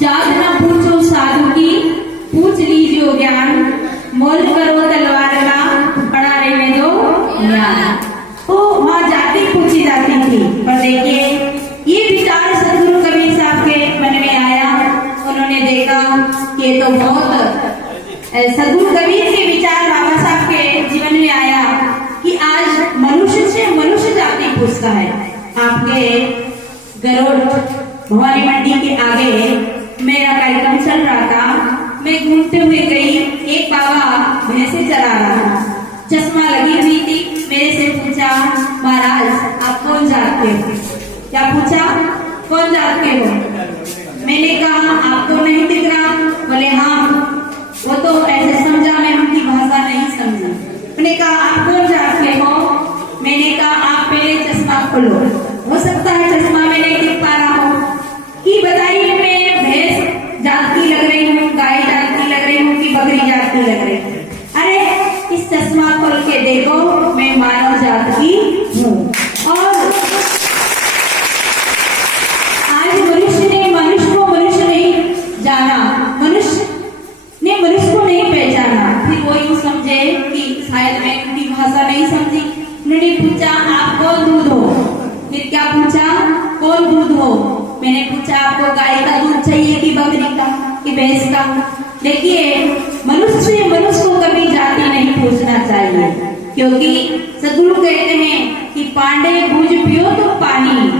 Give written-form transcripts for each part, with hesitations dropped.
जात न पूछो साधु की, पूछ लीजिए ज्ञान, मोल करो तलवार का, पड़ा रहने दो ज्ञान। तो वहां जाति पूछी जाती थी, पर देखिए ये विचार सदगुरु कबीर साहब के मन में आया। उन्होंने देखा कि ये तो बहुत सदगुरु कबीर के विचार बाबा साहब के जीवन में आया कि आज मनुष्य से मनुष्य जाति पूछता है। आपके गरुड़ भवानी मंडी के आगे मेरा कार्यक्रम चल रहा था, मैं घूमते हुए गई, एक बाबा भैंसे चरा रहा था, चश्मा लगी हुई थी। मेरे से पूछा, महाराज आप कौन जात के हो? क्या पूछा, कौन जात के हो? मैंने कहा आपको नहीं दिख रहा। बोले हाँ। वो तो ऐसे समझा, मैं उनकी भाषा नहीं समझी। मैंने कहा आप कौन जात के हो? मैंने कहा आप पहले चश्मा खोलो, हो सकता है चश्मा में नहीं दिख पा रहा हो। कि बताइए मैं भैंस जात की लग रही हूँ, गाय जात की लग रही हूँ कि बकरी जात की लग रही हूँ? अरे इस चश्मा खोल के देखो, मैं मानव जात की हूँ। और आज मनुष्य ने मनुष्य को मनुष्य नहीं जाना, मनुष्य ने मनुष्य को नहीं पहचाना। फिर वो यूं समझे कि शायद मैं उनकी भाषा नहीं समझी। उन्होंने पूछा आप कौन दूध हो? फिर क्या पूछा, कौन दूध हो? मैंने पूछा आपको गाय का दूध चाहिए कि बकरी का कि भैंस का? देखिए मनुष्य मनुष्य को कभी जाति नहीं पूछना चाहिए, क्योंकि सदगुरु कहते हैं कि पांडे बूझ पियो तो पानी।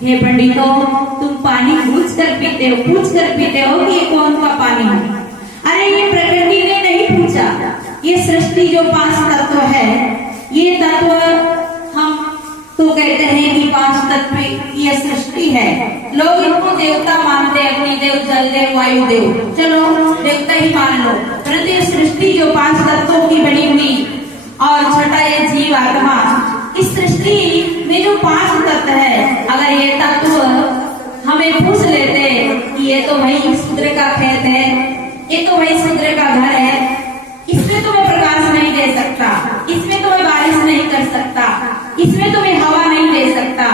हे पंडितों, तुम पानी पूछ कर पीते हो, पूछ कर पीते हो कि ये कौन का पानी है? अरे ये प्रकृति ने नहीं पूछा, ये सृष्टि जो 5 तत्व है, ये तत्व हम तो कहते हैं कि 5 तत्व ये सृष्टि है। लोग इनको देवता मानते हैं, अपनी देव जल देव वायु देव, चलो देवता ही मान लो। परंतु ये सृष्टि जो 5 तत्वों की बनी हुई और छठा ये जीव आत्मा, इस सृष्टि में जो 5 तत्व है, अगर ये तत्व हमें पूछ लेते कि ये तो भाई शूद्र का खेत है, ये तो भाई शूद्र का घर है, इसमें तो मैं प्रकाश नहीं दे सकता, इसमें तो मैं बारिश नहीं कर सकता, इसमें तो मैं हवा नहीं दे सकता,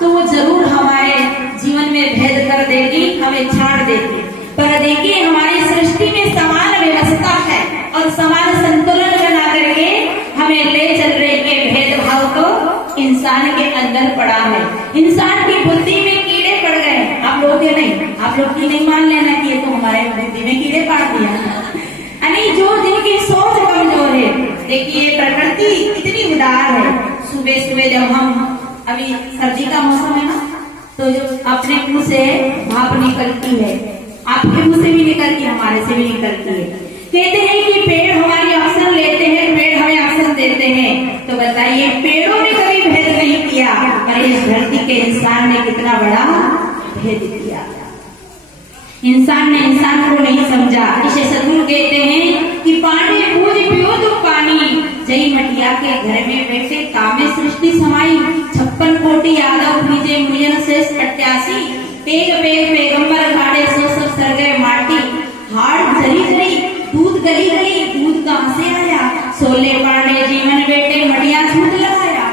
तो वो जरूर हमारे जीवन में भेद कर देगी, हमें छाड़ देगी। पर देखिए हमारी सृष्टि में समान व्यवस्था है और समान संतुलन बना करके हमें ले चल रही है। भेदभाव तो इंसान के अंदर पड़ा है, इंसान की बुद्धि में कीड़े पड़ गए। आप लोग के नहीं, आप लोग की नहीं मान लेना कि ये तो हमारे बुद्धि में कीड़े पाड़ दिया, यानी जो जिनकी सोच कमजोर है। देखिए प्रकृति इतनी उदार है। सुबह सुबह जब हम, अभी सर्दी का मौसम है ना, तो जो अपने मुंह से भाप निकलती है, आपके मुंह से भी निकलती है, हमारे से भी निकलती है। कहते हैं कि पेड़ हमारी ऑक्सीजन लेते हैं, पेड़ हमें ऑक्सीजन देते हैं। तो बताइए पेड़ों ने कभी भेद नहीं किया, पर इस धरती के इंसान ने कितना बड़ा भेद किया। इंसान ने इंसान को नहीं समझा। इसे सदगुरु कहते हैं कि पानी बूझ पियो तो पानी, जय मटिया के घर में बैठे कामे सृष्टि समाई। 56 कोटि यादव भीजे मुनियन शेष 88, तेग पेग पैगंबर घाड़े सो सब सर गए माटी। हाड़ जरी जरी दूध गली गली, दूध कहां से आया? सोले पांडे जीवन बेटे मटिया झूठ लगाया।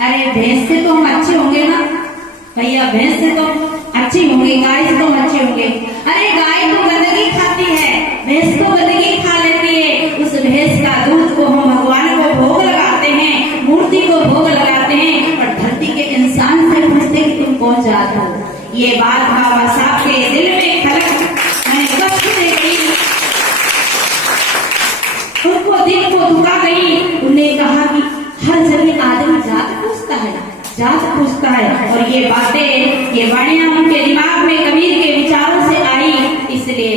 अरे भैंस से तो हम अच्छे होंगे ना भैया, भैंस से तो अच्छी होंगी, गाय से तो अच्छे होंगे। अरे गाय तो गंदगी खाती है, भैंस तो गंदगी खा लेती है। उस भैंस का दूध को हम भगवान को भोग लगाते हैं, मूर्ति को भोग लगाते हैं, और धरती के इंसान से पूछते कि तुम कौन जात हो? ये बात बाबा साहब के दिल में खलक उनको दिल को दुखा गई। उन्होंने कहा कि हर जगह आदमी जात पूछता है, जात पूछता है। और ये बातें, ये वाणियां उनके दिमाग में कबीर के विचारों से आई। इसलिए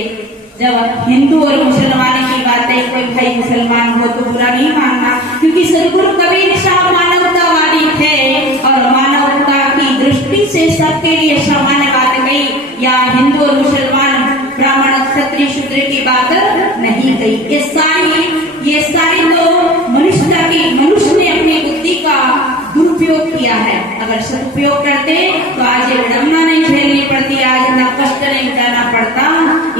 जब हिंदू और मुसलमान की बातें, कोई भाई मुसलमान हो तो बुरा नहीं मानना, क्योंकि सदगुरु कबीर साहब मानवतावादी थे और मानवता की दृष्टि से सबके लिए समान बात कही। या हिंदू और मुसलमान, ब्राह्मण क्षत्रिय शूद्र की बात नहीं कही। ये सारी तो मनुष्यता की, मनुष्य ने अपनी बुद्धि का दुरुपयोग किया है। अगर सदुपयोग करते तो आज ये विडंबना नहीं झेलनी पड़ती, आज इतना कष्ट नहीं उठाना पड़ता।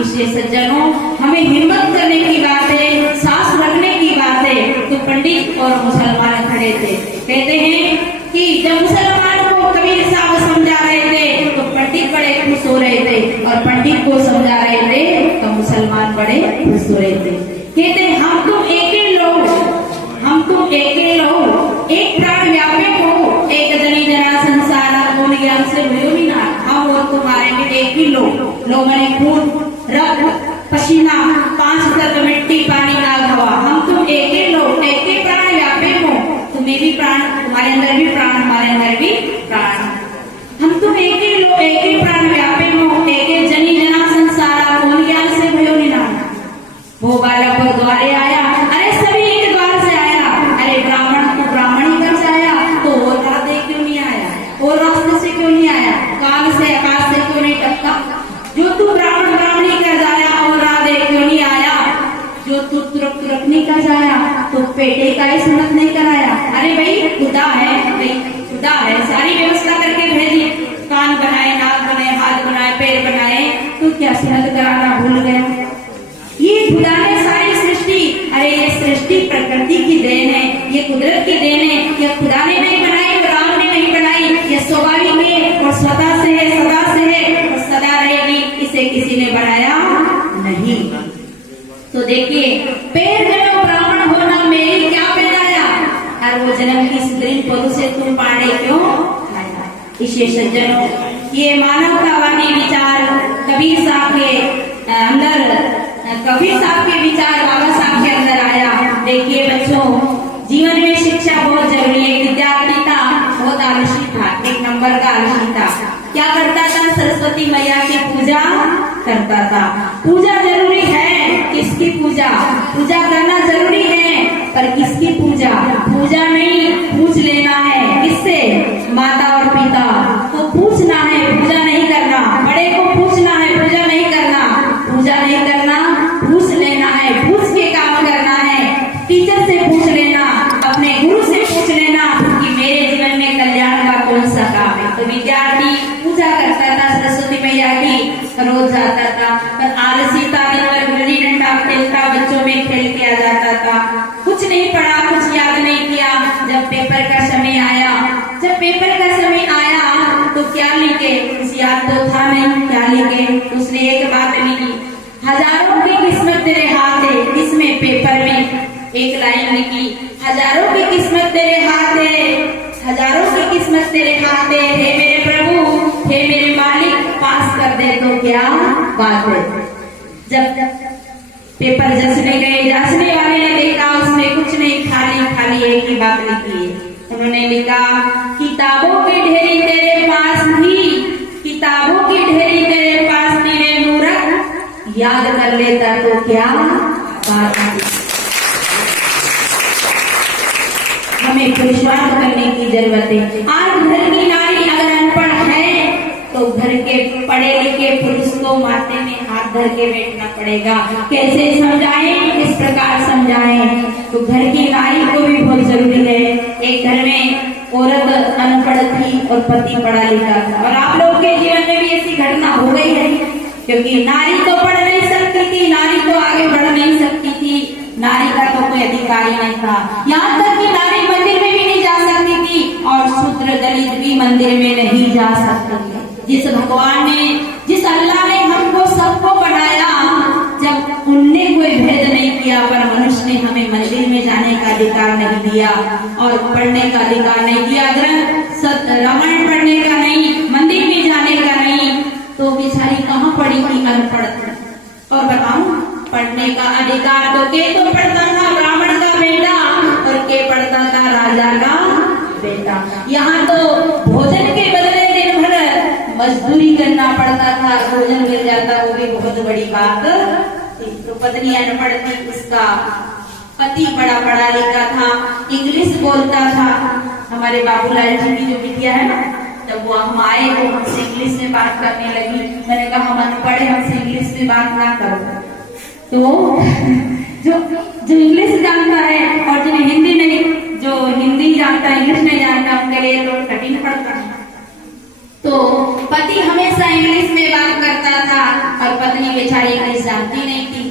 इसलिए सज्जनों, हमें हिम्मत करने की बात है, सांस रखने की बात है। तो पंडित और मुसलमान खड़े थे, कहते हैं कि जब मुसलमान को कबीर साहब समझा रहे थे तो पंडित बड़े खुश हो रहे थे और पंडित को समझा रहे थे तो मुसलमान बड़े खुश हो रहे थे। कहते हम तुम एक ही लोग, हम तुम एक ही लोग, एक प्राण व्यापक हो, एक जनी जना संसार गुण ज्ञान से भयो बिना। हम और तुम्हारे में एक ही लोगों ने खून रक्त पसीना 5 तत्व मिट्टी पानी आग हवा, हम तुम एक ही लोग, एक ही प्राण व्यापक हो, तुम्हें भी प्राण, तुम्हारे अंदर भी प्राण, हमारे अंदर भी प्राण, हम तुम एक ही लोग, एक ही प्राण व्यापक हो, एक एक जनी जना संसार गुण ज्ञान से भयो बिना। वो बालक और द्वारे आया, अरे सभी एक द्वार से आया, अरे ब्राह्मण को ब्राह्मण ही कर से आया, तो वो रास्ते क्यों नहीं आया, वो रास्ते से क्यों नहीं आया, काल से आकाश से क्यों नहीं टपका, जो तू ब्राह्मण ब्राह्मणी कर जाया और राधे क्यों नहीं आया, जो तू तुरक तुरक नहीं कर जाया तो पेटे का ही सुनत नहीं कराया। अरे भाई खुदा है, भाई खुदा है, सारी व्यवस्था करके भेजी, कान बनाए, नाक बनाए, हाथ बनाए, पैर बनाए, तो क्या सुनत कराना भूल गया। ये खुदा ने सारी सृष्टि, अरे ये सृष्टि प्रकृति की देन है, ये कुदरत की देन है, ये खुदा ने नहीं बनाई, राम ने नहीं बनाई, ये स्वाभाविक है और स्वतः से है, सदा से है और सदा रहेगी, इसे किसी ने बनाया नहीं। तो देखिए पैर जन्म ब्राह्मण होना मेरी क्या बनाया, और वो जन्म की स्त्री पदु से तुम पाने क्यों खाया। इसे सज्जनों, ये मानवतावादी विचार कबीर साहब के अंदर, कबीर साहब के विचार बाबा साहब के अंदर आया। देखिए बच्चों, जीवन में शिक्षा बहुत जरूरी है। विद्यार्थी था बहुत आलसी था, 1 नंबर का आलसी था, क्या करता था, सरस्वती मैया की पूजा करता था। पूजा जरूरी है, किसकी पूजा, पूजा करना जरूरी है, पर किसकी पूजा, पूजा नहीं पूछ लेना है, किससे, माता और पिता को पूछना है, पूजा नहीं करना, बड़े को पूछना है, पूजा नहीं करना, पूजा नहीं करना, पूछ लेना है, पूछ के काम करना है, टीचर से पूछ लेना, अपने गुरु से पूछ लेना कि मेरे जीवन में कल्याण का कौन सा काम है। तो विद्यार्थी पूजा करता था सरस्वती मैया की, रोज जाता था, पर आलसी था, दिन भर गुल्ली डंडा खेलता, बच्चों में खेल किया जाता था, कुछ नहीं पढ़ा, कुछ याद नहीं किया। जब पेपर का समय आया, जब पेपर का समय आया तो क्या लिखे, कुछ याद तो था नहीं, क्या लिखे, उसने एक बात लिखी, हजारों की किस्मत तेरे हाथ है, इसमें पेपर में एक लाइन लिखी, हजारों की किस्मत तेरे हाथ है, हजारों की किस्मत तेरे हाथ है, हे मेरे प्रभु, हे मेरे मालिक, पास कर दे तो क्या बात है। जब पेपर जसने गए, जांचने वाले ने देखा उसमें कुछ नहीं, खाली खाली एक ही बात लिखी है। उन्होंने लिखा, किताबों की ढेरी तेरे पास थी, किताबों की ढेरी तेरे पास थी रे मूर्ख, याद कर लेता तो क्या बात है। हमें पुरुषार्थ करने की जरूरत है। आज घर की नारी अगर अनपढ़ है तो घर के पढ़े लिखे पुरुष को माथे में हाथ धर के बैठना पड़ेगा। कैसे समझाएं, इस प्रकार समझाएं। तो घर की नारी को भी बहुत जरूरी है। एक घर में औरत अनपढ़ थी और पति पढ़ा लिखा था, और आप लोग के जीवन में भी ऐसी घटना हो गई है, क्योंकि नारी तो पढ़ नहीं सकती थी, नारी तो आगे बढ़ नहीं सकती थी, नारी का तो कोई अधिकार ही नहीं था। यहाँ तक कि नारी मंदिर में भी नहीं जा सकती थी और शूद्र दलित भी मंदिर में नहीं जा सकते थे। जिस भगवान ने, जिस अल्लाह ने हमको सबको बनाया, जब उनने कोई भेद नहीं किया, पर मनुष्य ने हमें मंदिर में जाने का अधिकार नहीं दिया और पढ़ने का अधिकार नहीं दिया, ग्रंथ रामायण पढ़ने का नहीं, मंदिर में जाने का नहीं, तो बेचारी कहाँ पढ़ी थी, अनपढ़। और बताऊं, पढ़ने का अधिकार तो के तो पढ़ता था ब्राह्मण का बेटा, और के पढ़ता था राजा का बेटा। यहाँ तो भोजन के बदले दिन भर मजदूरी करना पड़ता था, भोजन मिल जाता वो भी बहुत बड़ी बात थी। तो पत्नी अनपढ़ थी, उसका पति बड़ा पढ़ा लिखा था, इंग्लिश बोलता था। हमारे बाबूलाल जी की जो बिटिया है ना, जब वो हम आए तो हमसे इंग्लिश में बात करने लगी। मैंने कहा हम अनपढ़, हमसे इंग्लिश में बात ना करो। तो जो इंग्लिश जानता है और जो हिंदी नहीं, जो हिंदी जानता है इंग्लिश नहीं जानता, उनके लिए तो कठिन पड़ता है। तो पति हमेशा इंग्लिश में बात करता था और पत्नी बेचारी इंग्लिश जानती नहीं थी।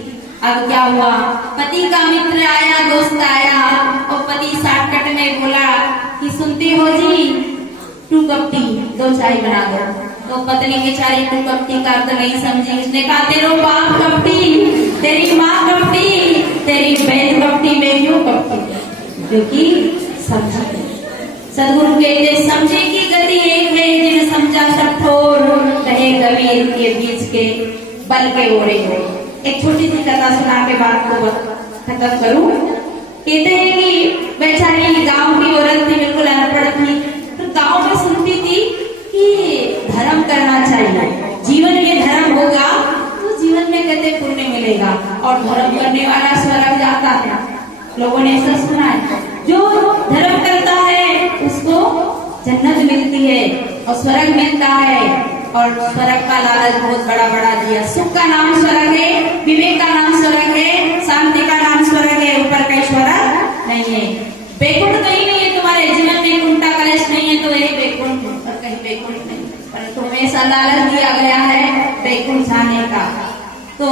अब क्या हुआ, पति का मित्र आया, दोस्त आया, और पति शॉर्टकट में बोला कि सुनती हो जी, 2 कप टी, 2 चाय बना दो। तो पत्नी बेचारी को कपटी का अर्थ नहीं समझी। उसने कहा तेरो बाप कपटी, तेरी माँ कपटी, तेरी बहन कपटी, मैं क्यों कपटी? क्योंकि समझा। सदगुरु कहते समझे की गति एक है, जिन्हें समझा सब ठोर, कहे कबीर के बीच के बल के ओरे हो। एक छोटी सी कथा सुना के बात को खत्म करूं। कहते हैं कि बेचारी गांव की औरत थी, बिल्कुल अनपढ़ थी, तो गांव में सुनती थी कि धर्म करना चाहिए, जीवन में धर्म होगा तो जीवन में कहते पुण्य मिलेगा, और धर्म करने वाला स्वर्ग जाता है। लोगों ने ऐसा सुना है, जो धर्म करता है उसको जन्नत मिलती है और स्वर्ग मिलता है, और स्वर्ग का लालच बहुत बड़ा बड़ा दिया। सुख का नाम स्वर्ग है, विवेक का नाम स्वर्ग है, शांति का नाम स्वर्ग है, ऊपर का स्वर्ग नहीं है। बैकुंठ कहीं नहीं है, तुम्हारे जीवन में कुंठा कलेश नहीं है तो यही बैकुंठ, और कहीं बैकुंठ नहीं। परंतु हमेशा लालच दिया गया है बैकुंठ जाने का। तो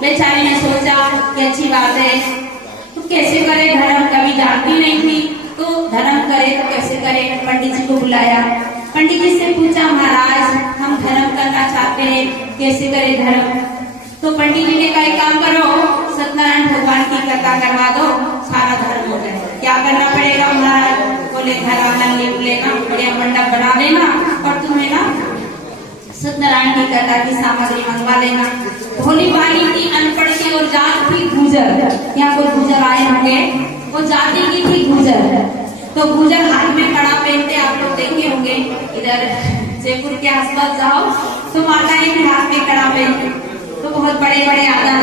बेचारी ने सोचा कि अच्छी बात है, तो कैसे करे धर्म, कभी जानती नहीं थी, तो धर्म करे तो कैसे करे। पंडित जी को बुलाया, पंडित जी से पूछा महाराज हम धर्म करना चाहते हैं, कैसे करे धर्म? तो पंडित जी ने कहा एक काम करो, सत्यनारायण भगवान की कथा करवा दो, सारा धर्म हो जाए। क्या करना पड़ेगा महाराज? बोले घर आंगन लीप लेना, बढ़िया मंडप बना देना, और तुम्हें ना सत्यनारायण की कथा की सामग्री मंगवा लेना। भोली भाली थी, अनपढ़ थी, और जात थी गुजर। यहाँ कोई गुजर आए होंगे, वो जाति की थी गुजर। तो गुजर हाथ में कड़ा पहनते, आप लोग देखे होंगे, इधर जयपुर के आसपास जाओ तो माताएं भी हाथ में कड़ा पहनती, तो बहुत बड़े बड़े आधा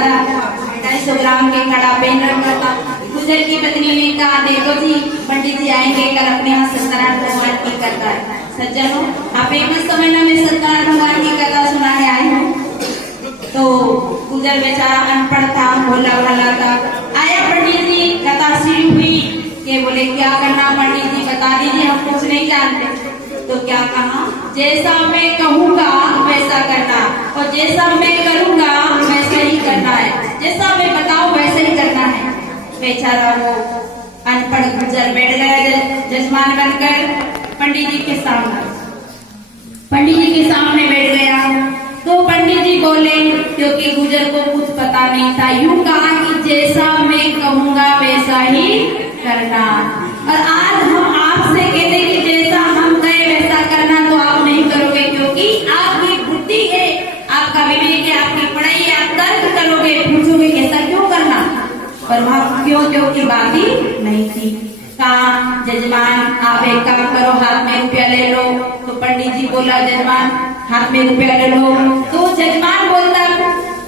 250 ग्राम के कड़ा पहन रखा था। गुजर की पत्नी ने कहा देखो जी पंडित जी आएंगे कल अपने यहाँ सत्यनारायण भगवान की कथा है। सज्जनों आप एक समझना में सत्यनारायण भगवान की कथा सुनाने आई हूँ। तो गुजर बेचारा अनपढ़ था, भोला भाला था, आया पंडित जी, कथा शुरू हुई के बोले क्या करना पंडित जी बता दीजिए, हम कुछ नहीं जानते। तो क्या कहा, जैसा मैं कहूँगा वैसा करना, और जैसा मैं करूँगा वैसा ही करना है, जैसा मैं बताऊँ वैसा ही करना है। बेचारा वो अनपढ़ गुजर बैठ गया जजमान बनकर पंडित जी के सामने, पंडित जी के सामने बैठ गया। तो पंडित जी बोले, क्योंकि गुजर को कुछ पता नहीं था, यूं कहा कि जैसा मैं कहूँगा वैसा ही करना। और आज हम आपसे कहते कि जैसा हम कहे वैसा करना, तो आप नहीं करोगे, क्योंकि आपकी बुद्धि है, आपका विवेक है, आपकी पढ़ाई है, आप तर्क करोगे, पूछोगे कैसा क्यों करना, पर वहाँ क्यों की बात ही नहीं थी। कहा जजमान आप एक काम करो, हाथ में रुपया ले लो। तो पंडित जी बोला जजमान हाथ में रुपया ले लो। तो जजमान बोलता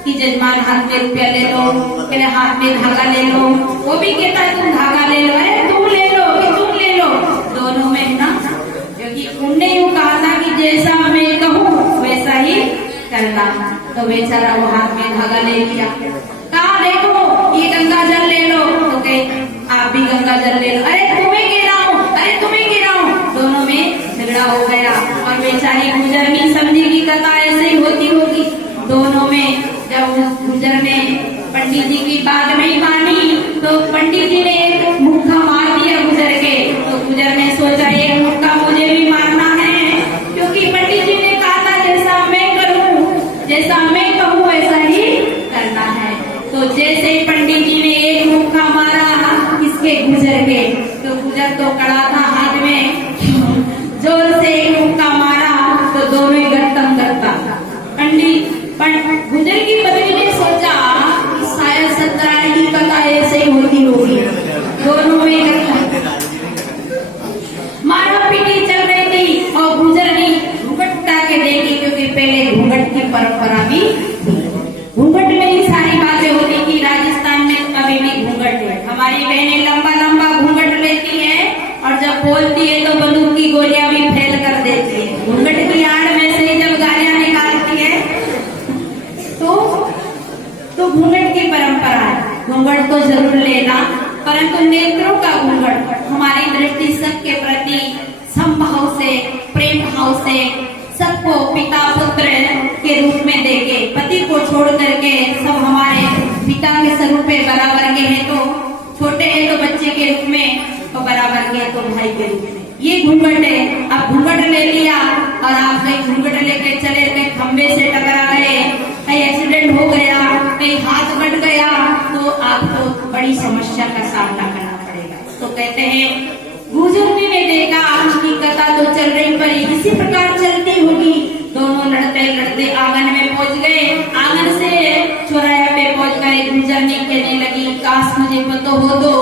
कि जजमान हाथ में रुपया ले लो, मेरे हाथ में धागा ले लो। वो भी कहता है तुम धागा ले लो, अरे तुम ले लो कि तुम ले लो, दोनों में ना, क्योंकि उनने यूँ कहा था कि जैसा मैं कहूँ वैसा ही करना। तो बेचारा वो हाथ में धागा ले लिया। कहा देखो ये गंगा जल ले लो, तो कहे आप भी गंगा जल ले लो, अरे तुम्हें कह रहा हूँ, अरे तुम्हें कह रहा हूँ, दोनों में झगड़ा हो गया। और बेचारी गुजर नहीं समझी कि कथा ऐसे ही होती होगी। दोनों में जब गुजर ने पंडित जी की बात नहीं मानी, तो पंडित जी ने एक मुक्का मार दिया गुजर के। तो गुजर ने सोचा ये मुक्का मुझे भी मारना है, क्योंकि पंडित जी ने कहा था जैसा मैं करूँ, जैसा मैं कहूँ वैसा ही करना है। तो जैसे पंडित जी ने एक मुक्का मारा किसके, गुजर के, तो गुजर तो कड़ा था हाथ में, जोर से एक मुक्का मारा तो दोनों ही गर्दन करता। पंडित गुजर की पत्नी ने सोचा कि शायद सत्यनारायण की कथा ऐसे ही होती होगी, दोनों में मारा पीटी चल रही थी। और गुजर ने घूंघट उठा के देखी, क्योंकि पहले घूंघट की परंपरा भी, घूंघट में ही सारी बातें होती थी। राजस्थान में अभी भी घूंघट है, हमारी बहनें लंबा लंबा घूंघट लेती है, और जब बोलती है तो बंदूक की गोलियां भी फेल कर देती है। घूंघट की आड़ में से जब गालियां निकालती है तो घूंघट की परंपरा है। घूंघट तो जरूर लेना, परंतु नेत्रों का घूंघट हमारी दृष्टि सबके प्रति समभाव से, प्रेम भाव से, सबको पिता पुत्र के रूप में देके, पति को छोड़ करके सब हमारे पिता के स्वरूप में बराबर के हैं, तो छोटे हैं तो बच्चे के रूप में, तो बराबर के तो भाई के रूप में। ये घूंघट है। अब घूंघट ले लिया और आप कहीं घूंघट लेके चल सामना करना पड़ेगा। तो कहते हैं बुजुर्ग ने देखा उनकी कथा तो चल रही पर इसी प्रकार चलती होगी। दोनों लड़ते लड़ते आंगन में पहुंच गए। आंगन से चौराहे पे पहुंच गए। गुजरनी कहने लगी काश मुझे पता हो दो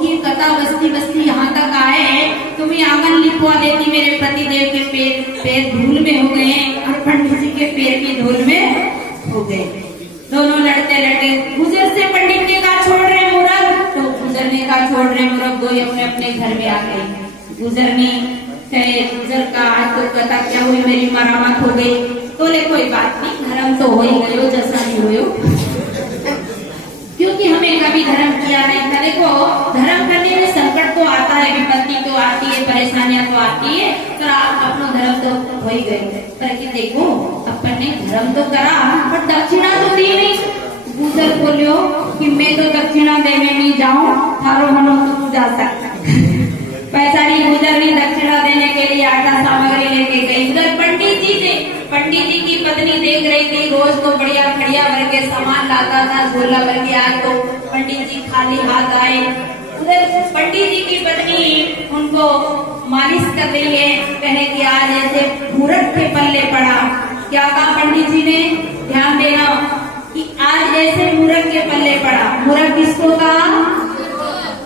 कि कथा बस्ती बस्ती यहाँ तक आए तो मैं आंगन लिपवा देती। मेरे पतिदेव के पैर धूल में हो गए और पंडित जी के पैर की धूल में हो गए। दोनों लड़ते लड़ते गुजर से पंडित ने कहा छोड़ रहे मूर्ख, तो गुजर ने कहा छोड़ रहे मूर्ख, दो अपने अपने घर में आ गए। गुजरनी कहे गुजर का आज तो कथा क्या हुई, मेरी मरामत हो गई। बोले कोई बात नहीं, धर्म तो हो ही गयो जैसा नहीं हुयो, क्योंकि हमें कभी धर्म किया नहीं था। देखो धर्म करने में संकट तो आता है, विपत्ति तो आती है, परेशानियां तो आती है, तो आप अपना धर्म तो हो ही गए। पर कि देखो अपन ने धर्म तो करा पर दक्षिणा तो दी नहीं। गुजर बोलियो कि मैं तो दक्षिणा देने नहीं जाऊं, थारो मनो तो जा सकता। पैसारी गुजरनी दक्षिणा देने के लिए आटा सामग्री लेके गई। उधर पंडित जी थे, पंडित जी की पत्नी देख रही थी, रोज तो बढ़िया बढ़िया भर के सामान लाता था, झोला भर के। आज तो पंडित जी खाली हाथ आए। उधर पंडित जी की पत्नी उनको मालिश कर रही है, कहे कि आज ऐसे मूर्ख के पल्ले पड़ा। क्या कहा पंडित जी ने, ध्यान देना कि आज ऐसे मूर्ख के पल्ले पड़ा। मूर्ख किसको कहा,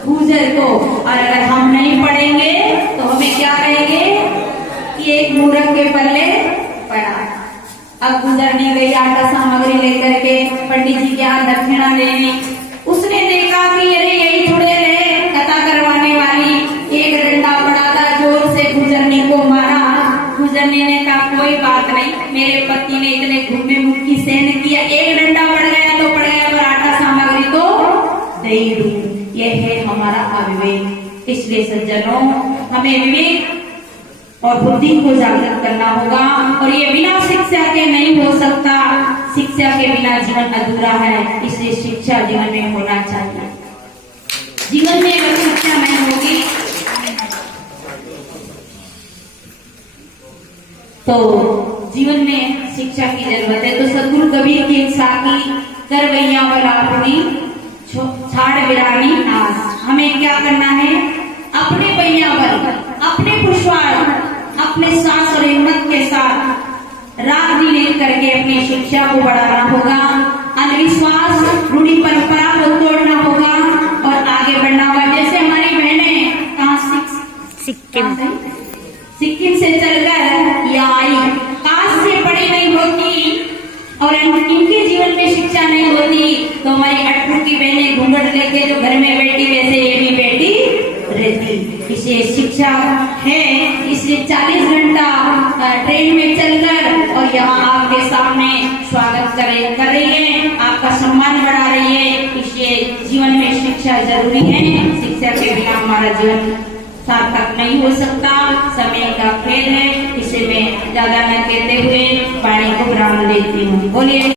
गुजर को। और अगर हम नहीं पढ़ेंगे तो हमें क्या कहेंगे कि एक मूर्ख के पल्ले पड़ा। अब गुजरनी गई आटा सामग्री लेकर के पंडित जी के यहाँ दक्षिणा देने। उसने देखा कि अरे यही थोड़े रहे कथा करवाने वाली, एक डंडा पड़ा था, जोर से गुजरनी को मारा। गुजरनी ने कहा कोई बात नहीं, मेरे पति ने इतने घुमे मुख की सहन किया, एक डंडा पड़ गया तो पड़ गया, पर आटा सामग्री तो दे ही दूं। यह है हमारा अविवेक। इसलिए सज्जनों हमें विवेक और बुद्धि को जागृत करना होगा, और ये बिना शिक्षा के नहीं हो सकता। शिक्षा के बिना जीवन अधूरा है, इसलिए शिक्षा जीवन में होना चाहिए। जीवन में अगर शिक्षा नहीं होगी तो जीवन में शिक्षा की जरूरत है। तो सदगुरु कबीर की एक साकी कर वैया वाला अपनी छाड़ बिरानी नाश। हमें क्या करना है, अपने पहिया पर, अपने पुरुषार्थ, अपने साहस और हिम्मत के साथ रात दिन एक करके अपनी शिक्षा को बढ़ाना होगा। अंधविश्वास रूढ़ी परंपरा को तोड़ना होगा और आगे बढ़ना होगा। जैसे हमारी बहनें कहाँ सिक्किम से चलकर या आई, काश से पढ़ी नहीं होती और इनके जीवन में शिक्षा नहीं होती तो हमारी 8वीं की बहनें घूंघट लेके जो घर में बैठी वैसे ये भी बैठी रहती। इसे शिक्षा है, इसलिए 40 घंटा ट्रेन में चलकर और यहाँ आपके सामने स्वागत कर रही है, आपका सम्मान बढ़ा रही है। इसलिए जीवन में शिक्षा जरूरी है। शिक्षा के बिना हमारा जीवन सार्थक नहीं हो सकता। समय का खेल है, इसे मैं ज्यादा न कहते हुए वाणी को विराम देती हूँ। बोलिए।